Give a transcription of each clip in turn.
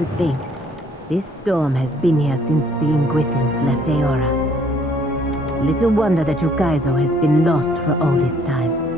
to think. This storm has been here since the Ingwithans left Eora. Little wonder that Ukaizo has been lost for all this time.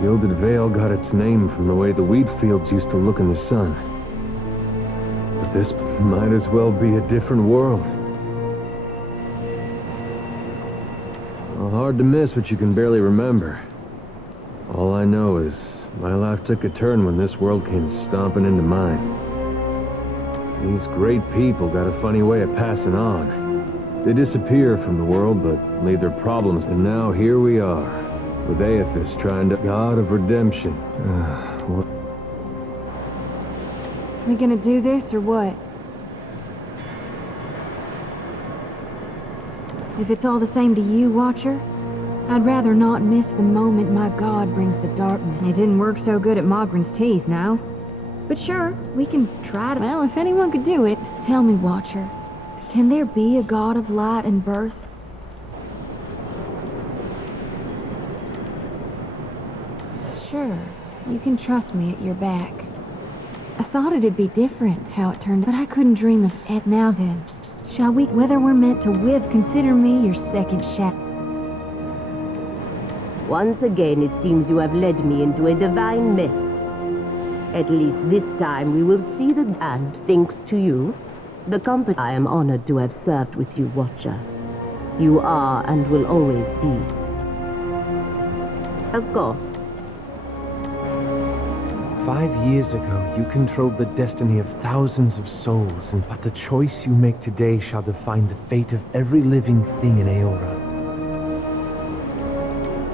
Gilded Vale got its name from the way the wheat fields used to look in the sun. But this might as well be a different world. Well, hard to miss what you can barely remember. All I know is my life took a turn when this world came stomping into mine. These great people got a funny way of passing on. They disappear from the world, but leave their problems, and now here we are. With Aethys trying to... God of Redemption. We gonna do this, or what? If it's all the same to you, Watcher, I'd rather not miss the moment my god brings the darkness. It didn't work so good at Mogren's teeth, now. But sure, we can try to... Well, if anyone could do it... Tell me, Watcher, can there be a god of light and birth? Sure, you can trust me at your back. I thought it'd be different, how it turned, but I couldn't dream of it. Now then, shall we, whether we're meant to with, consider me your second shadow? Once again, it seems you have led me into a divine mess. At least this time we will see the... And thanks to you, the company... I am honored to have served with you, Watcher. You are and will always be. Of course. 5 years ago, you controlled the destiny of thousands of souls, but the choice you make today shall define the fate of every living thing in Eora.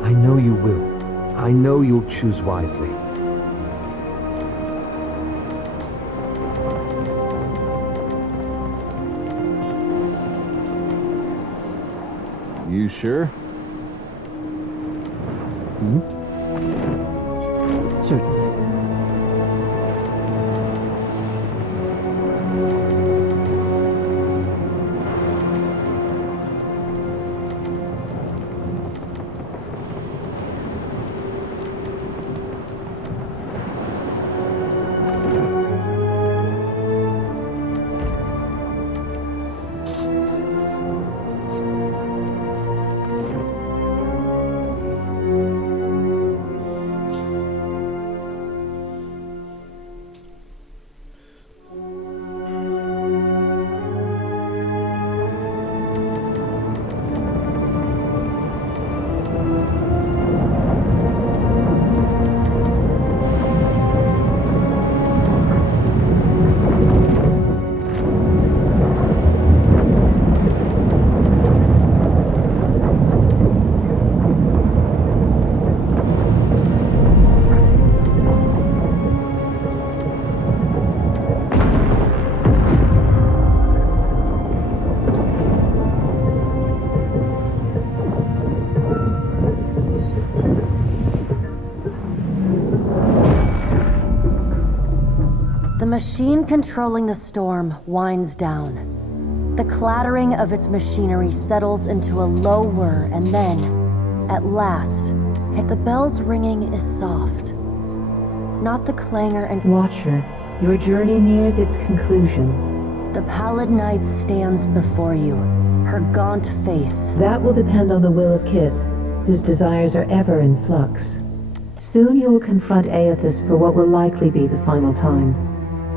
I know you will. I know you'll choose wisely. You sure? Certainly. machine controlling the storm winds down. The clattering of its machinery settles into a low whir, and then, at last, the bell's ringing is soft. Not the clangor and... Watcher, your journey nears its conclusion. The pallid night stands before you, her gaunt face. That will depend on the will of Kith, whose desires are ever in flux. Soon you will confront Aethys for what will likely be the final time,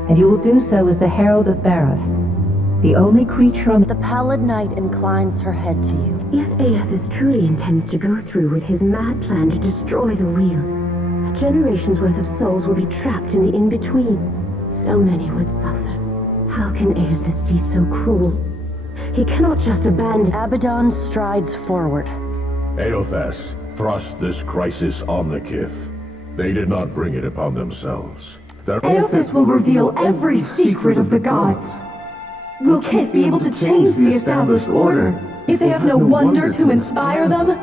and you will do so as the Herald of Barath, the only creature on... The pallid night inclines her head to you. If Aethys truly intends to go through with his mad plan to destroy the Wheel, a generation's worth of souls will be trapped in the in-between. So many would suffer. How can Aethys be so cruel? He cannot just abandon... Abaddon strides forward. Aethys thrust this crisis on the Kith. They did not bring it upon themselves. Aethys will reveal every secret of the gods. Will Kith be able to change the established order if they have no wonder to inspire them?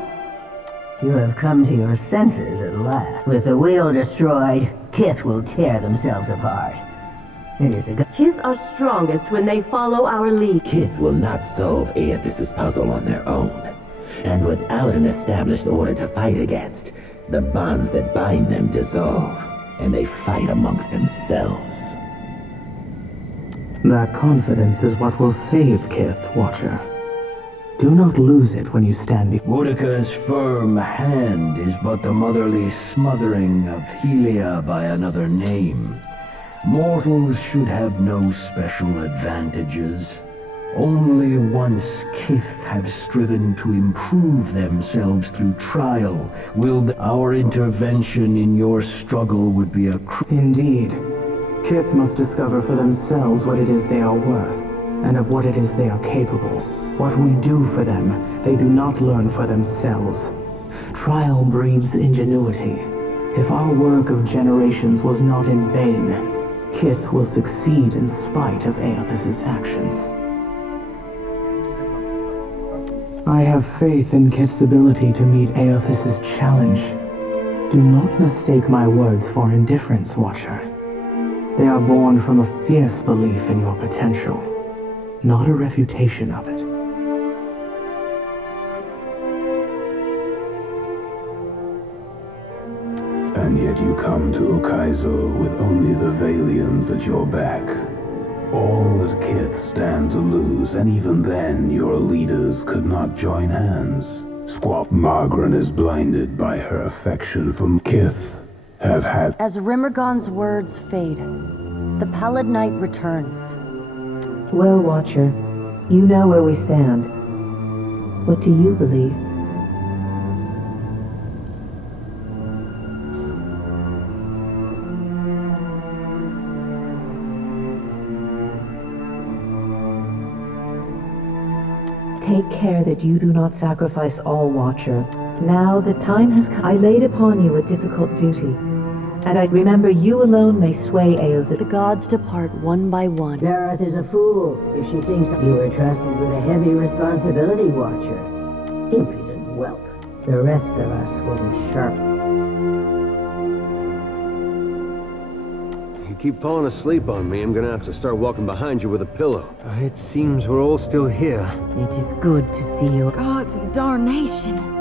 You have come to your senses at last. With the wheel destroyed, Kith will tear themselves apart. It is the Kith are strongest when they follow our lead. Kith will not solve Aethys' puzzle on their own. And without an established order to fight against, the bonds that bind them dissolve, and they fight amongst themselves. That confidence is what will save Kith, Watcher. Do not lose it when you stand before... Boudica's firm hand is but the motherly smothering of Helia by another name. Mortals should have no special advantages. Only once Kith have striven to improve themselves through trial will our intervention in your struggle would be a... Indeed. Kith must discover for themselves what it is they are worth, and of what it is they are capable. What we do for them, they do not learn for themselves. Trial breeds ingenuity. If our work of generations was not in vain, Kith will succeed in spite of Aethys' actions. I have faith in Kith's ability to meet Aethys' challenge. Do not mistake my words for indifference, Watcher. They are born from a fierce belief in your potential, not a refutation of it. And yet you come to Ukaizo with only the Valians at your back. All that Kith stand to lose, and even then your leaders could not join hands. Squap Margren is blinded by her affection for Kith. Have had... As Rimmergon's words fade, the pallid night returns. Well, Watcher, you know where we stand. What do you believe? Take care that you do not sacrifice all, Watcher. Now the time has come. I laid upon you a difficult duty, and I remember you alone may sway Aethys. The gods depart one by one. Barath is a fool if she thinks you were trusted with a heavy responsibility, Watcher. Impudent whelp. The rest of us will be sharp. You keep falling asleep on me, I'm gonna have to start walking behind you with a pillow. It seems we're all still here. It is good to see you. God's darnation.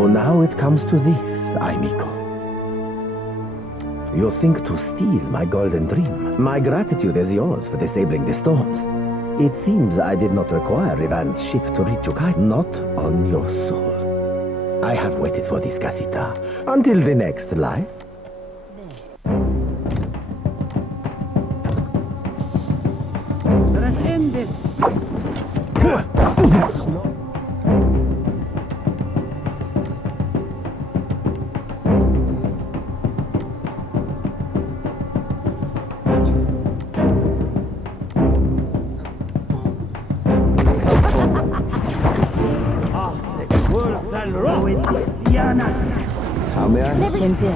So now it comes to this, amigo. You think to steal my golden dream. My gratitude is yours for disabling the storms. It seems I did not require Ivan's ship to reach Ukai. Not on your soul. I have waited for this, Casita, until the next life. Let us end this. That's not... How may I? I seem to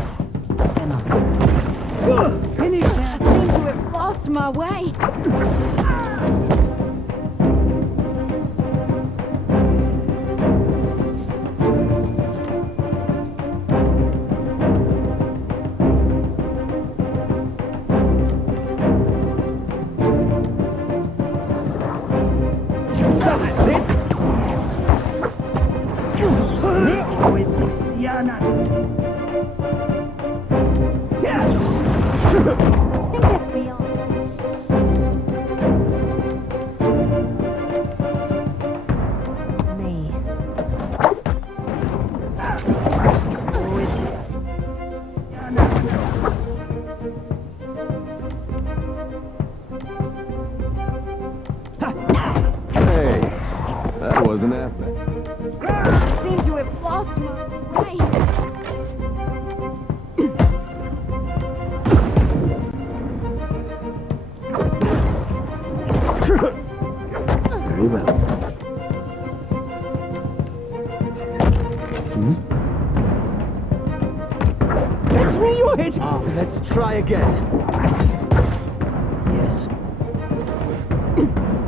have lost my way. That's it! I think that's beyond. Me. Hey, that wasn't happening. I seem to have lost my way. Very well. Let's reload it! Let's try again. Yes.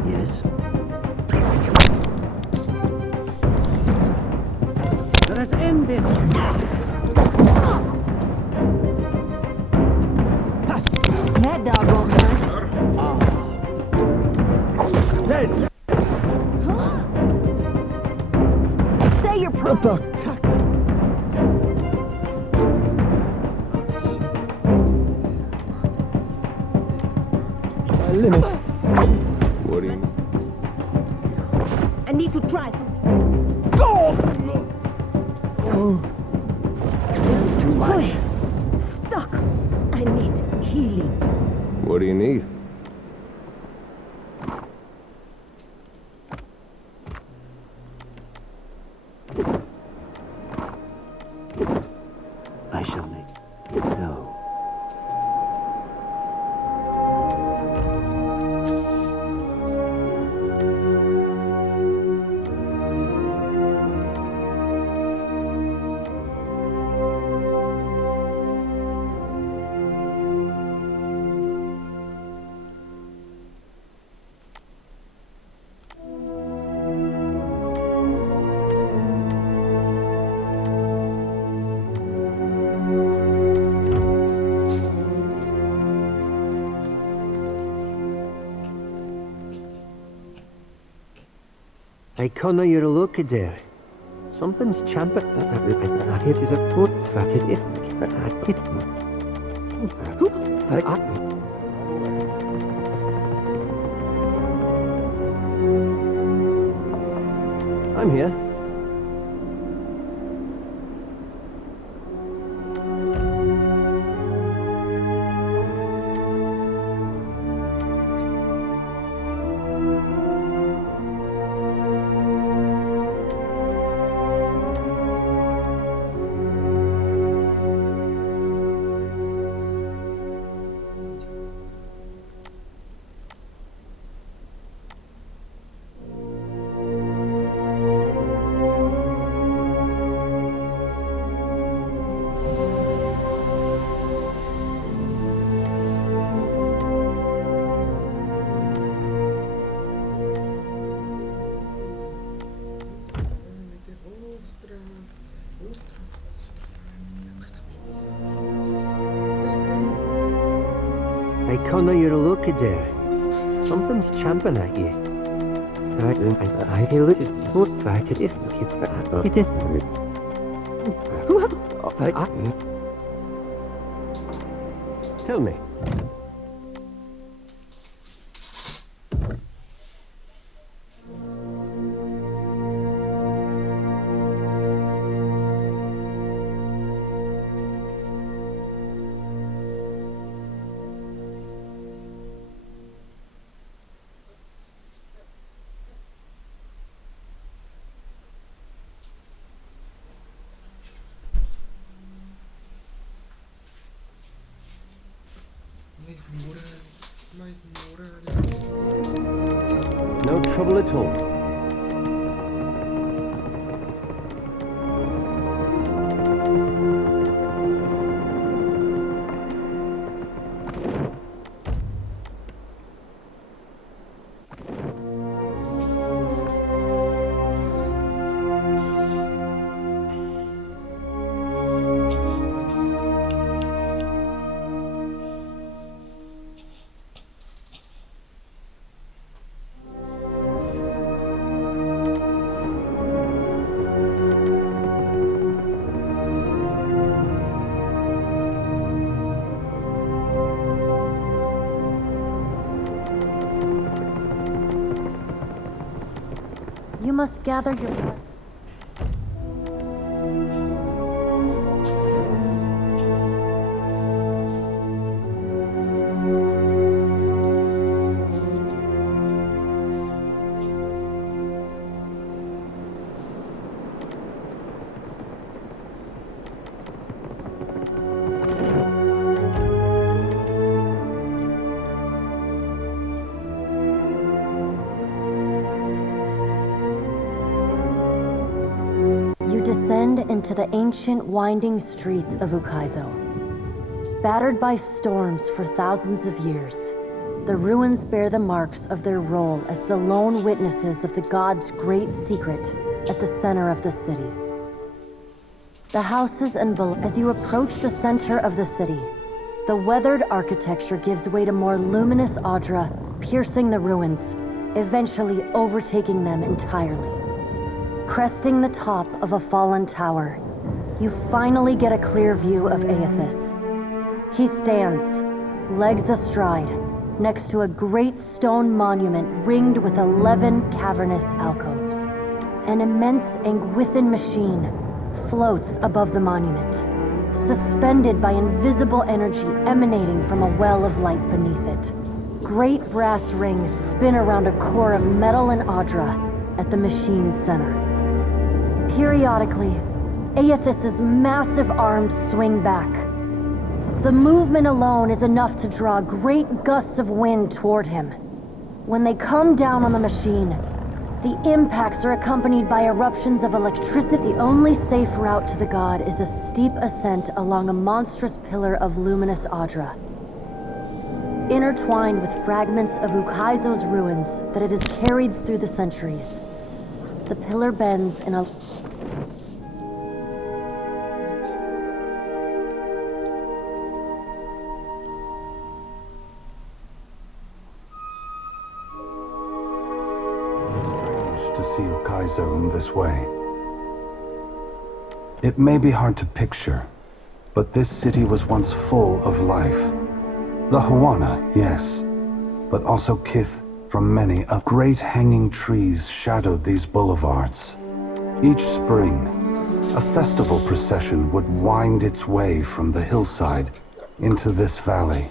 Yes. Let us end this. That dog won't hurt. Then, Say your prayer. about tack. My limit. What do you mean? I need to try something. This is too much. Stuck. I need healing. What do you need? I shall make it so. I canna your look there. Something's champing. It is a foot fatted if I'm here. I canna your look there. Something's champing at you. I feel it is foot fatted if kids it. Tell me. No trouble at all. You must gather your... descend into the ancient winding streets of Ukaizo. Battered by storms for thousands of years, the ruins bear the marks of their role as the lone witnesses of the god's great secret at the center of the city. The houses and as you approach the center of the city, the weathered architecture gives way to more luminous Audra, piercing the ruins, eventually overtaking them entirely. Cresting the top of a fallen tower, you finally get a clear view of Aethys. He stands, legs astride, next to a great stone monument ringed with 11 cavernous alcoves. An immense Anguithan machine floats above the monument, suspended by invisible energy emanating from a well of light beneath it. Great brass rings spin around a core of metal and Audra at the machine's center. Periodically, Aethys's massive arms swing back. The movement alone is enough to draw great gusts of wind toward him. When they come down on the machine, the impacts are accompanied by eruptions of electricity. The only safe route to the god is a steep ascent along a monstrous pillar of luminous Audra. Intertwined with fragments of Ukaizo's ruins that it has carried through the centuries, the pillar bends in a... to see Ukaizo in this way. It may be hard to picture, but this city was once full of life. The Hawana, yes, but also kith from many of great hanging trees shadowed these boulevards. Each spring, a festival procession would wind its way from the hillside into this valley.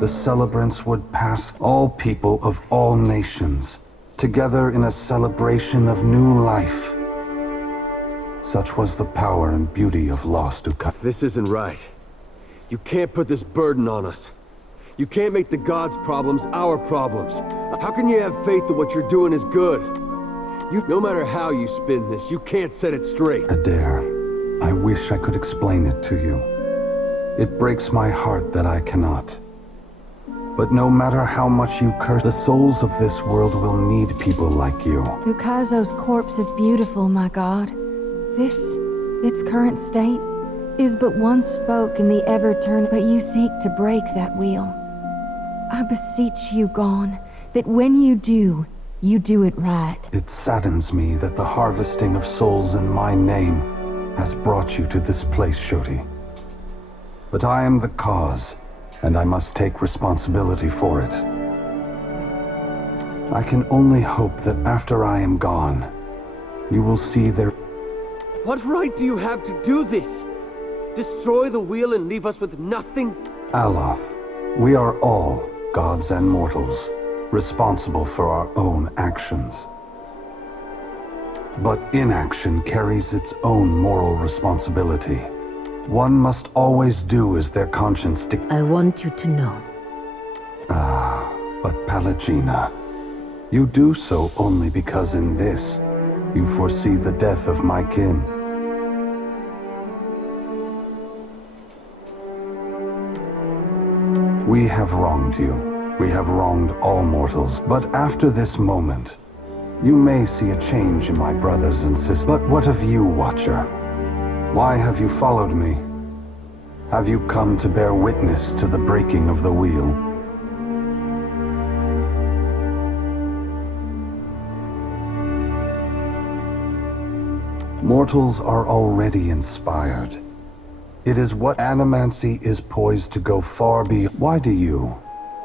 The celebrants would pass all people of all nations, together in a celebration of new life. Such was the power and beauty of lost Ukaizo. This isn't right. You can't put this burden on us. You can't make the gods' problems our problems. How can you have faith that what you're doing is good? No matter how you spin this, you can't set it straight. Adair, I wish I could explain it to you. It breaks my heart that I cannot. But no matter how much you curse, the souls of this world will need people like you. Ukaizo's corpse is beautiful, my god. This, its current state, is but one spoke in the ever-turning, but you seek to break that wheel. I beseech you, Gone, that when you do, You do it right. It saddens me that the harvesting of souls in my name has brought you to this place, Shoti. But I am the cause, and I must take responsibility for it. I can only hope that after I am gone, you will see their... What right do you have to do this? Destroy the wheel and leave us with nothing? Aloth, we are all, gods and mortals, responsible for our own actions. But inaction carries its own moral responsibility. One must always do as their conscience dictates. I want you to know. But Pallegina, you do so only because in this, you foresee the death of my kin. We have wronged you. We have wronged all mortals. But after this moment, you may see a change in my brothers and sisters. But what of you, Watcher? Why have you followed me? Have you come to bear witness to the breaking of the wheel? Mortals are already inspired. It is what animancy is poised to go far beyond.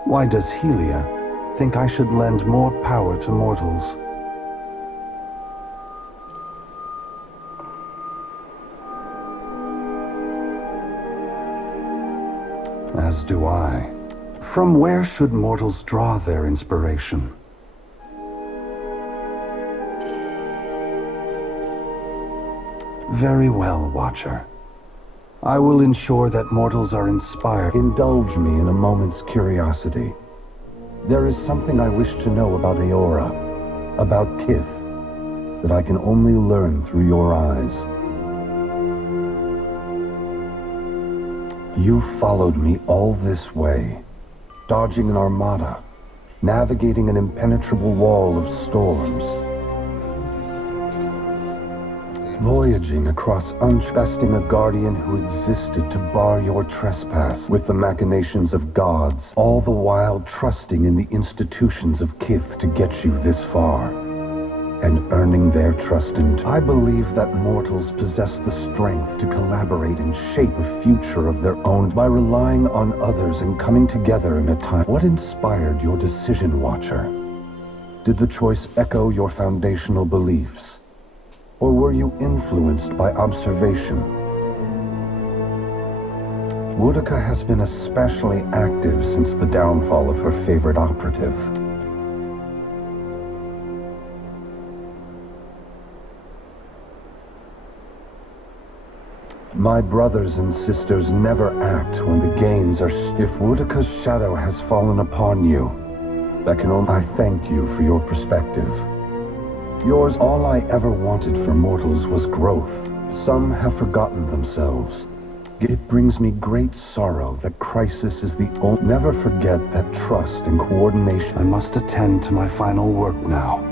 Why does Helia think I should lend more power to mortals? As do I. From where should mortals draw their inspiration? Very well, Watcher. I will ensure that mortals are inspired. Indulge me in a moment's curiosity. There is something I wish to know about Eora, about Kith, that I can only learn through your eyes. You followed me all this way, dodging an armada, navigating an impenetrable wall of storms, voyaging across untrusting a guardian who existed to bar your trespass with the machinations of gods, all the while trusting in the institutions of Kith to get you this far, and earning their trust in... I believe that mortals possess the strength to collaborate and shape a future of their own by relying on others and coming together in a time... What inspired your decision, Watcher? Did the choice echo your foundational beliefs? Or were you influenced by observation? Boudica has been especially active since the downfall of her favorite operative. My brothers and sisters never act when the gains are... If Boudica's shadow has fallen upon you, that can only... I thank you for your perspective. Yours, all I ever wanted for mortals was growth. Some have forgotten themselves. It brings me great sorrow that crisis is the only... Never forget that trust and coordination... I must attend to my final work now.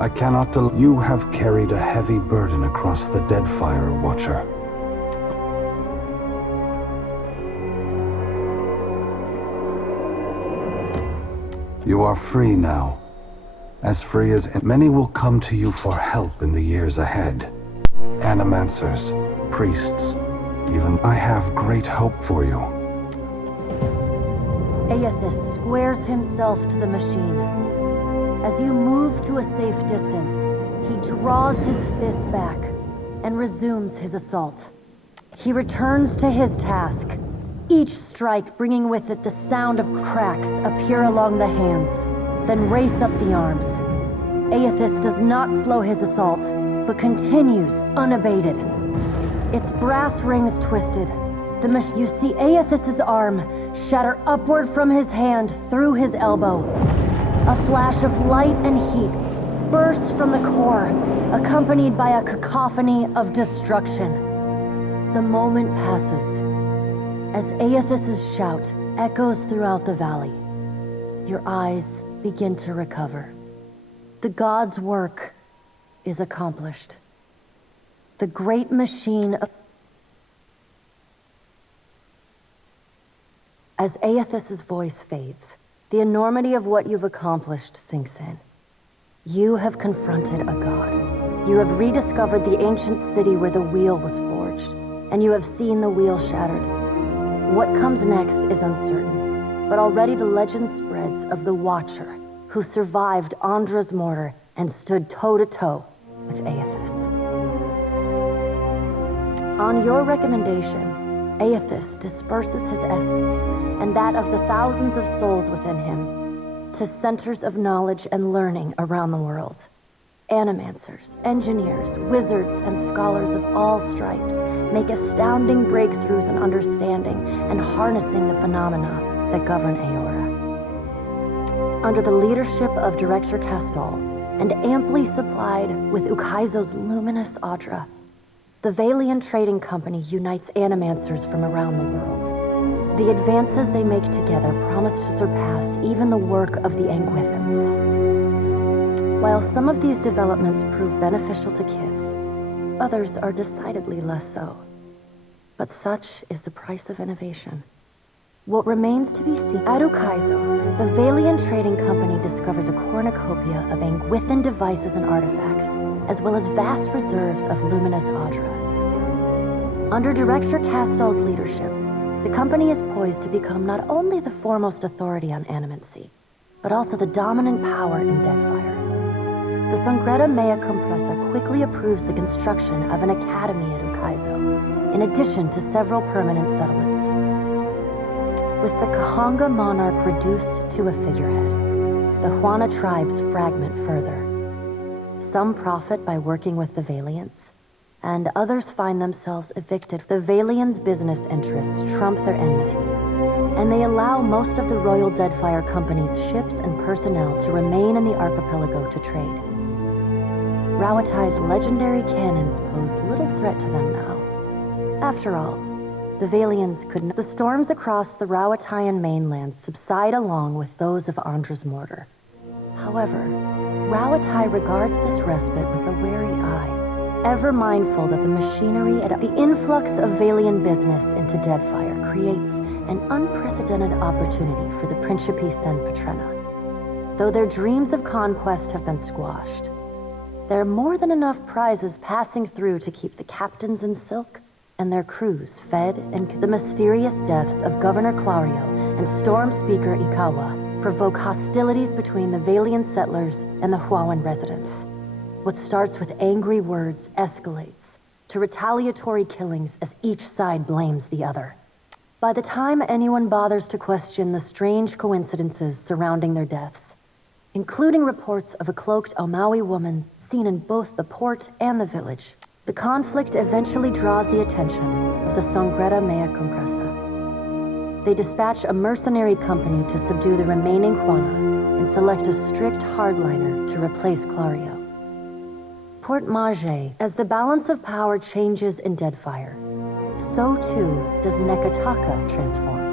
I cannot delay... You have carried a heavy burden across the deadfire, Watcher. You are free now. As free as... Many will come to you for help in the years ahead. Animancers, priests, even... I have great hope for you. Aethys squares himself to the machine. As you move to a safe distance, he draws his fist back and resumes his assault. He returns to his task, each strike bringing with it the sound of cracks appear along the hands, then race up the arms. Aethys does not slow his assault, but continues unabated. Its brass rings twisted. You see Aethys' arm shatter upward from his hand through his elbow. A flash of light and heat bursts from the core, accompanied by a cacophony of destruction. The moment passes, as Aethys' shout echoes throughout the valley. Your eyes begin to recover. The god's work is accomplished. The great machine of... As Aethys' voice fades, the enormity of what you've accomplished sinks in. You have confronted a god. You have rediscovered the ancient city where the wheel was forged, and you have seen the wheel shattered. What comes next is uncertain, but already the legend spreads of the Watcher, who survived Andra's mortar and stood toe-to-toe with Aethys. On your recommendation, Aethys disperses his essence, and that of the thousands of souls within him, to centers of knowledge and learning around the world. Animancers, engineers, wizards, and scholars of all stripes make astounding breakthroughs in understanding and harnessing the phenomena that govern Aora. Under the leadership of Director Castall, and amply supplied with Ukaizo's luminous Audra, the Valian Trading Company unites animancers from around the world. The advances they make together promise to surpass even the work of the Anguithans. While some of these developments prove beneficial to Kith, others are decidedly less so. But such is the price of innovation. What remains to be seen at Ukaizo, the Valian Trading Company discovers a cornucopia of Anguithan devices and artifacts, as well as vast reserves of luminous Audra. Under Director Castall's leadership, the company is poised to become not only the foremost authority on animancy, but also the dominant power in deadfire. The Sangreta Mea Compressa quickly approves the construction of an academy at Ukaizo, in addition to several permanent settlements. With the Kahanga monarch reduced to a figurehead, the Huana tribes fragment further. Some profit by working with the Valiants, and others find themselves evicted. The Valians' business interests trump their enmity, and they allow most of the Royal Deadfire Company's ships and personnel to remain in the archipelago to trade. Rauatai's legendary cannons pose little threat to them now. After all, the Valians could not. The storms across the Rauataian mainland subside along with those of Andra's mortar. However, Rauatai regards this respite with a wary eye, ever mindful that the machinery and the influx of Valian business into Deadfire creates an unprecedented opportunity for the Principi Sen Patrena. Though their dreams of conquest have been squashed, there are more than enough prizes passing through to keep the captains in silk and their crews fed, and the mysterious deaths of Governor Clario and Storm Speaker Ikawa provoke hostilities between the Valian settlers and the Huawan residents. What starts with angry words escalates to retaliatory killings as each side blames the other. By the time anyone bothers to question the strange coincidences surrounding their deaths, including reports of a cloaked Omawi woman seen in both the port and the village, the conflict eventually draws the attention of the Sangreta Mea Compressa. They dispatch a mercenary company to subdue the remaining Huana and select a strict hardliner to replace Clario. Port Mage, as the balance of power changes in Deadfire, so too does Nekataka transform.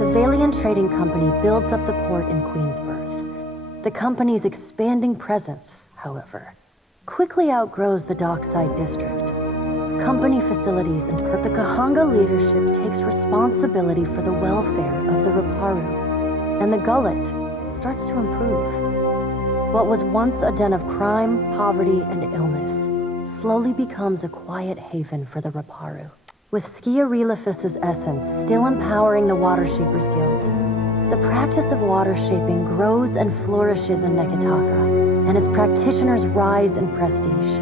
The Valian Trading Company builds up the port in Queensbirth. The company's expanding presence, however, quickly outgrows the dockside district. Company facilities and the Kahanga leadership takes responsibility for the welfare of the Raparu, and the gullet starts to improve. What was once a den of crime, poverty, and illness slowly becomes a quiet haven for the Raparu. With Skia Relifus's essence still empowering the Watershapers Guild, the practice of water shaping grows and flourishes in Nekataka, and its practitioners rise in prestige.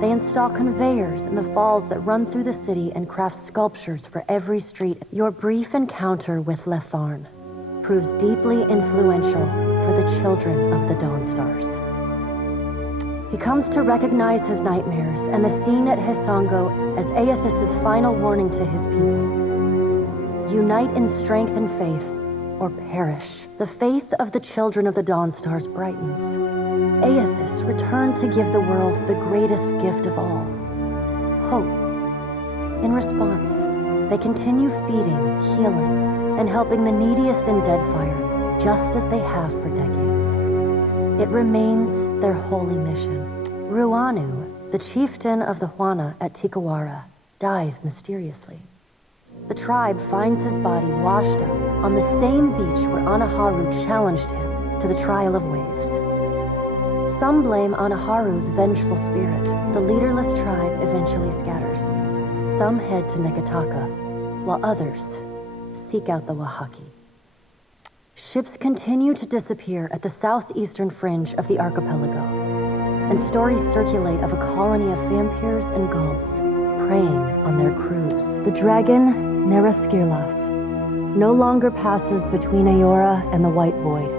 They install conveyors in the falls that run through the city and craft sculptures for every street. Your brief encounter with Letharn proves deeply influential for the children of the Dawnstars. He comes to recognize his nightmares and the scene at Hisongo as Aethys' final warning to his people. Unite in strength and faith, or perish. The faith of the children of the Dawnstars brightens. Aethys returned to give the world the greatest gift of all, hope. In response, they continue feeding, healing, and helping the neediest in Deadfire, just as they have for decades. It remains their holy mission. Ruanu, the chieftain of the Huana at Tikawara, dies mysteriously. The tribe finds his body washed up on the same beach where Anaharu challenged him to the trial of waves. Some blame Anaharu's vengeful spirit. The leaderless tribe eventually scatters. Some head to Nekataka, while others seek out the Wahaki. Ships continue to disappear at the southeastern fringe of the archipelago, and stories circulate of a colony of vampires and gulls preying on their crews. The dragon, Neraskirlas, no longer passes between Aora and the White Void,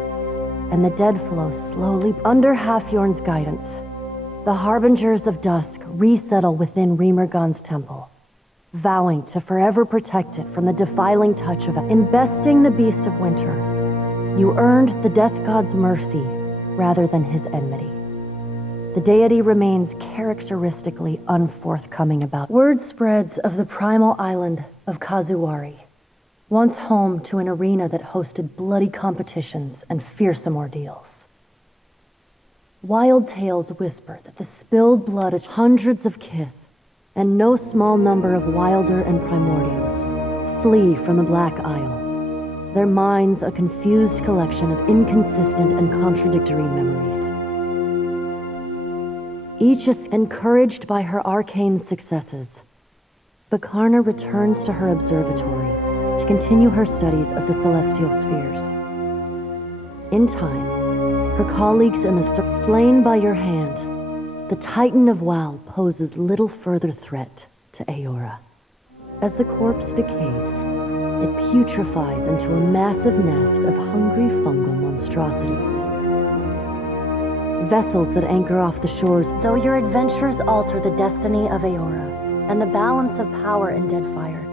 and the dead flow slowly under Halfyorn's guidance. The Harbingers of Dusk resettle within Remergon's temple, vowing to forever protect it from the defiling touch of investing the Beast of Winter. You earned the Death God's mercy rather than his enmity. The deity remains characteristically unforthcoming about word spreads of the primal island of Kazuwari, once home to an arena that hosted bloody competitions and fearsome ordeals. Wild tales whisper that the spilled blood of hundreds of kith and no small number of wilder and primordials flee from the Black Isle, their minds a confused collection of inconsistent and contradictory memories. Each is encouraged by her arcane successes. Bakarna returns to her observatory to continue her studies of the celestial spheres. In time, her colleagues in the slain by your hand, the Titan of Wal poses little further threat to Aora. As the corpse decays, it putrefies into a massive nest of hungry fungal monstrosities. Vessels that anchor off the shores. Though your adventures alter the destiny of Aora and the balance of power in Deadfire,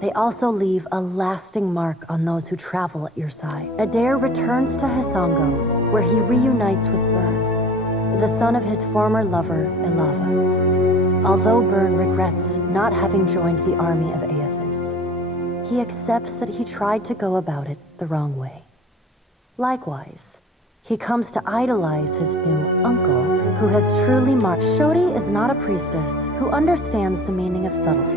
they also leave a lasting mark on those who travel at your side. Adair returns to Hisango, where he reunites with Byrne, the son of his former lover, Elava. Although Byrne regrets not having joined the army of Aethys, he accepts that he tried to go about it the wrong way. Likewise, he comes to idolize his new uncle, who has truly marked. Shodi is not a priestess who understands the meaning of subtlety.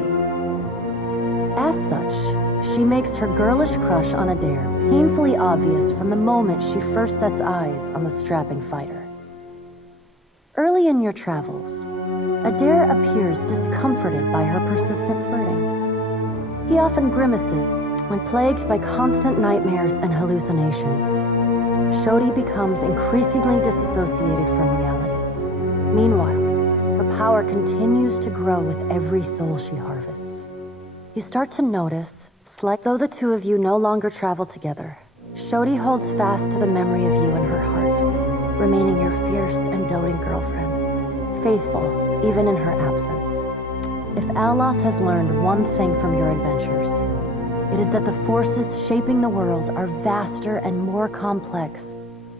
As such, she makes her girlish crush on Adair painfully obvious from the moment she first sets eyes on the strapping fighter. Early in your travels, Adair appears discomforted by her persistent flirting. He often grimaces when plagued by constant nightmares and hallucinations. Shodi becomes increasingly disassociated from reality. Meanwhile, her power continues to grow with every soul she harvests. You start to notice, though the two of you no longer travel together, Shodi holds fast to the memory of you in her heart, remaining your fierce and doting girlfriend, faithful even in her absence. If Aloth has learned one thing from your adventures, it is that the forces shaping the world are vaster and more complex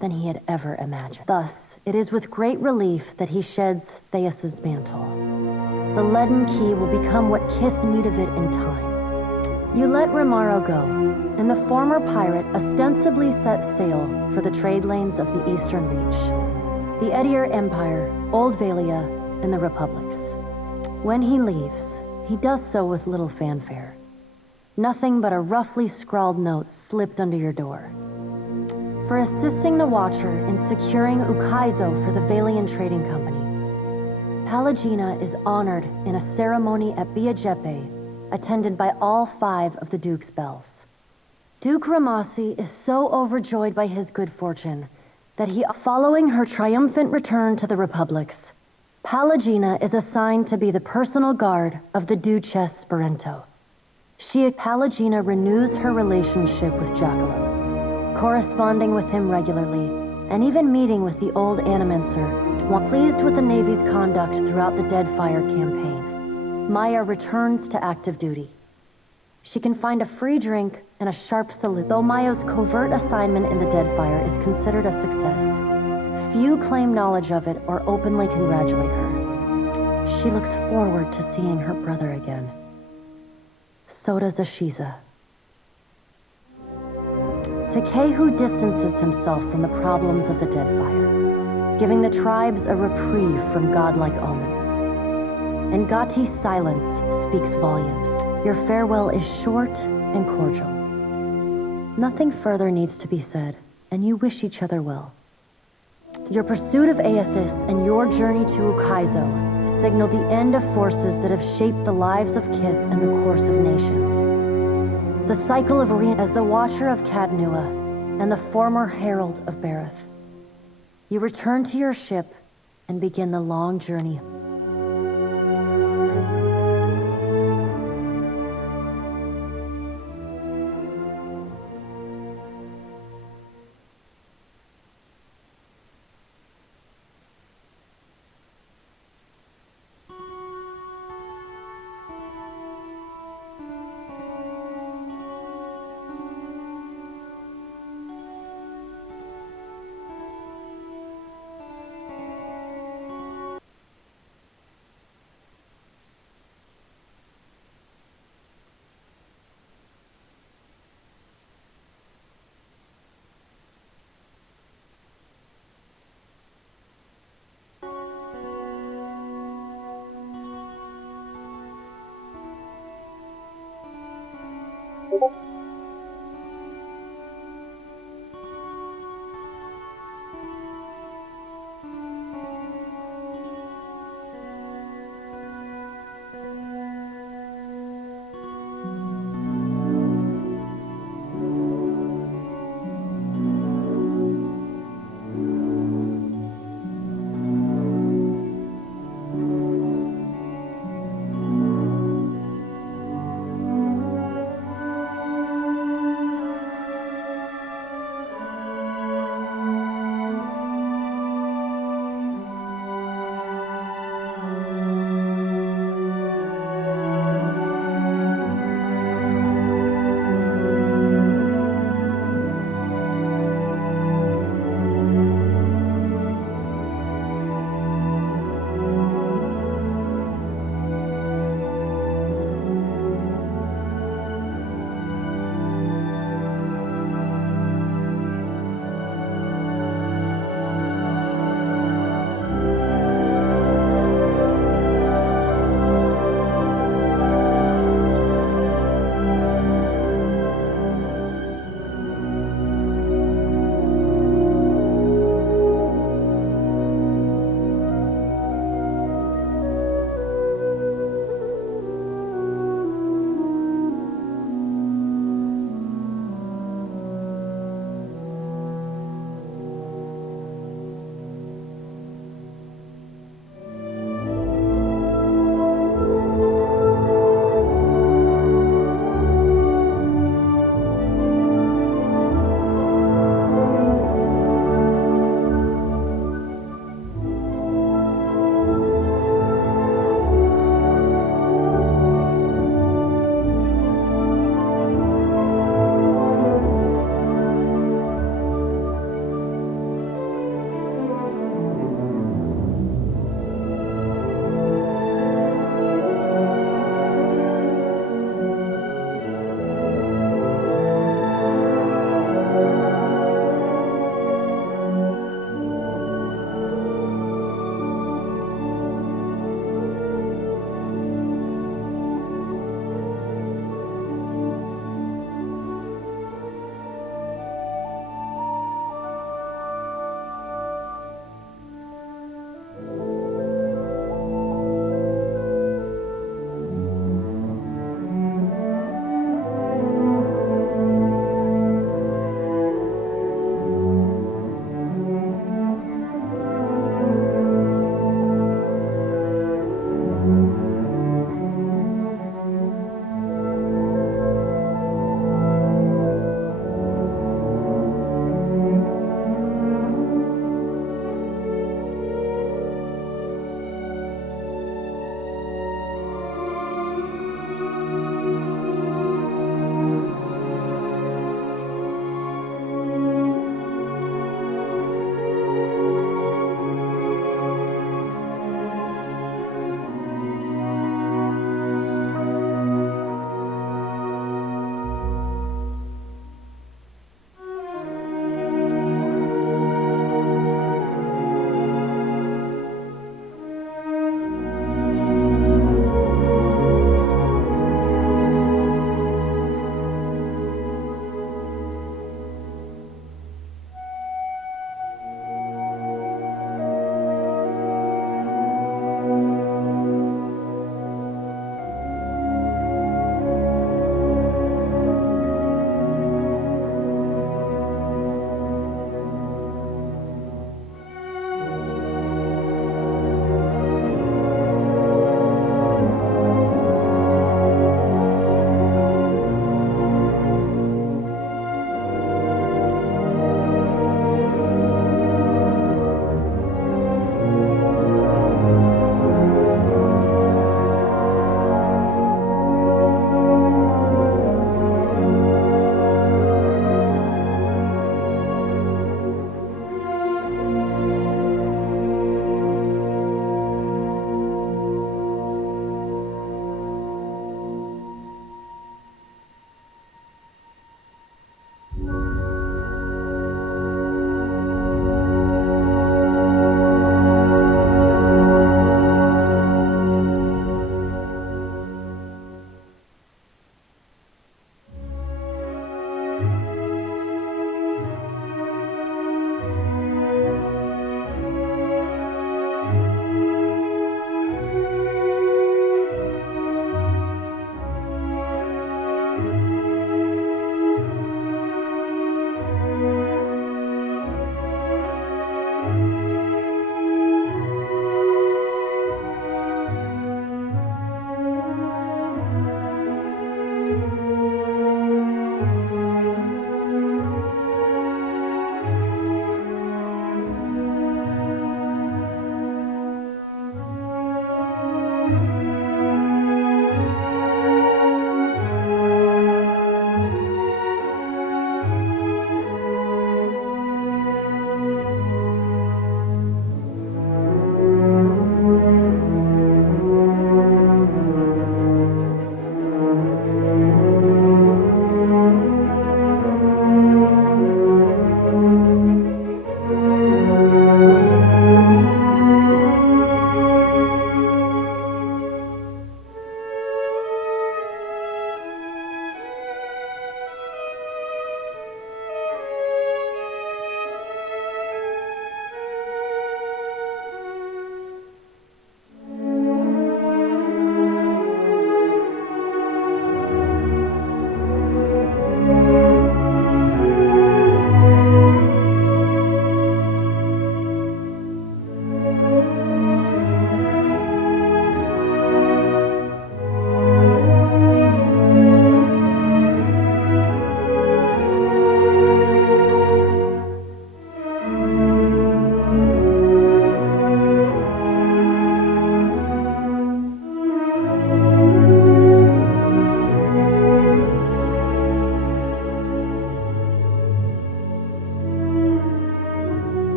than he had ever imagined. Thus, it is with great relief that he sheds Theus's mantle. The leaden key will become what Kith need of it in time. You let Romaro go, and the former pirate ostensibly set sail for the trade lanes of the Eastern Reach, the Edier Empire, Old Valia, and the Republics. When he leaves, he does so with little fanfare. Nothing but a roughly scrawled note slipped under your door. For assisting the Watcher in securing Ukaizo for the Valian Trading Company, Palagina is honored in a ceremony at Biajepe, attended by all 5 of the Duke's bells. Duke Ramasi is so overjoyed by his good fortune that following her triumphant return to the Republics, Palagina is assigned to be the personal guard of the Duchess Sparento. Palagina renews her relationship with Jacalo, corresponding with him regularly, and even meeting with the old Animancer. While pleased with the Navy's conduct throughout the Deadfire campaign, Maya returns to active duty. She can find a free drink and a sharp salute. Though Maya's covert assignment in the Deadfire is considered a success, few claim knowledge of it or openly congratulate her. She looks forward to seeing her brother again. So does Ashiza. Takehu distances himself from the problems of the Deadfire, giving the tribes a reprieve from godlike omens. And Gati's silence speaks volumes. Your farewell is short and cordial. Nothing further needs to be said. and you wish each other well. Your pursuit of Aethys and your journey to Ukaizo signal the end of forces that have shaped the lives of Kith and the course of nations. The cycle of as the Watcher of Cadnua and the former Herald of Bareth. You return to your ship and begin the long journey.